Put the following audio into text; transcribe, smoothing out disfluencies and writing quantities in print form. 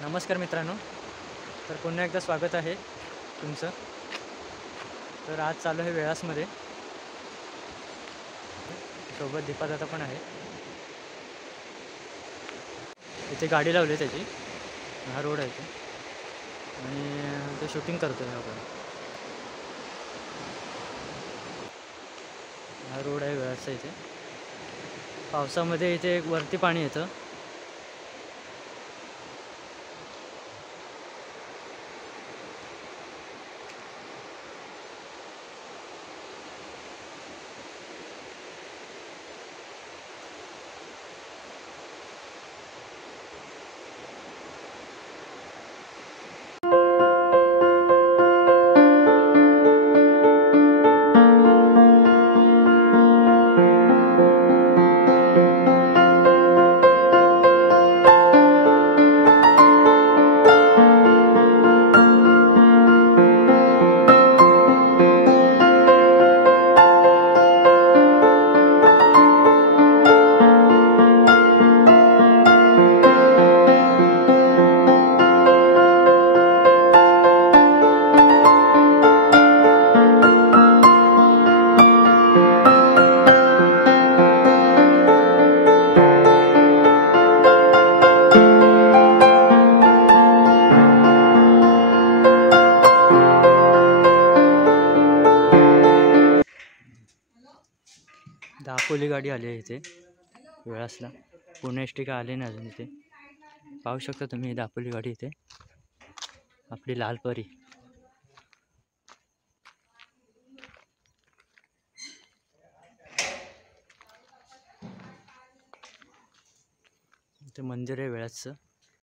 नमस्कार मित्रांनो, तर पुन्हा एकदा स्वागत आहे तुमचं. तर आज चालू आहे वेळासमध्ये, सोबत दीपादादा पण आहे. इथे गाडी लावली आहे त्याची, हा रोड आहे तो, आणि ते शूटिंग करतो आहे आपण. हा रोड आहे वेळाचा. इथे पावसामध्ये इथे वरती पाणी येतं. दापोली गाडी आली आहे इथे वेळासला. पुणे एस टी का आले नाही अजून. इथे पाहू शकता तुम्ही दापोली गाडी. इथे आपली लाल परी. इथे मंदिर आहे वेळाचं.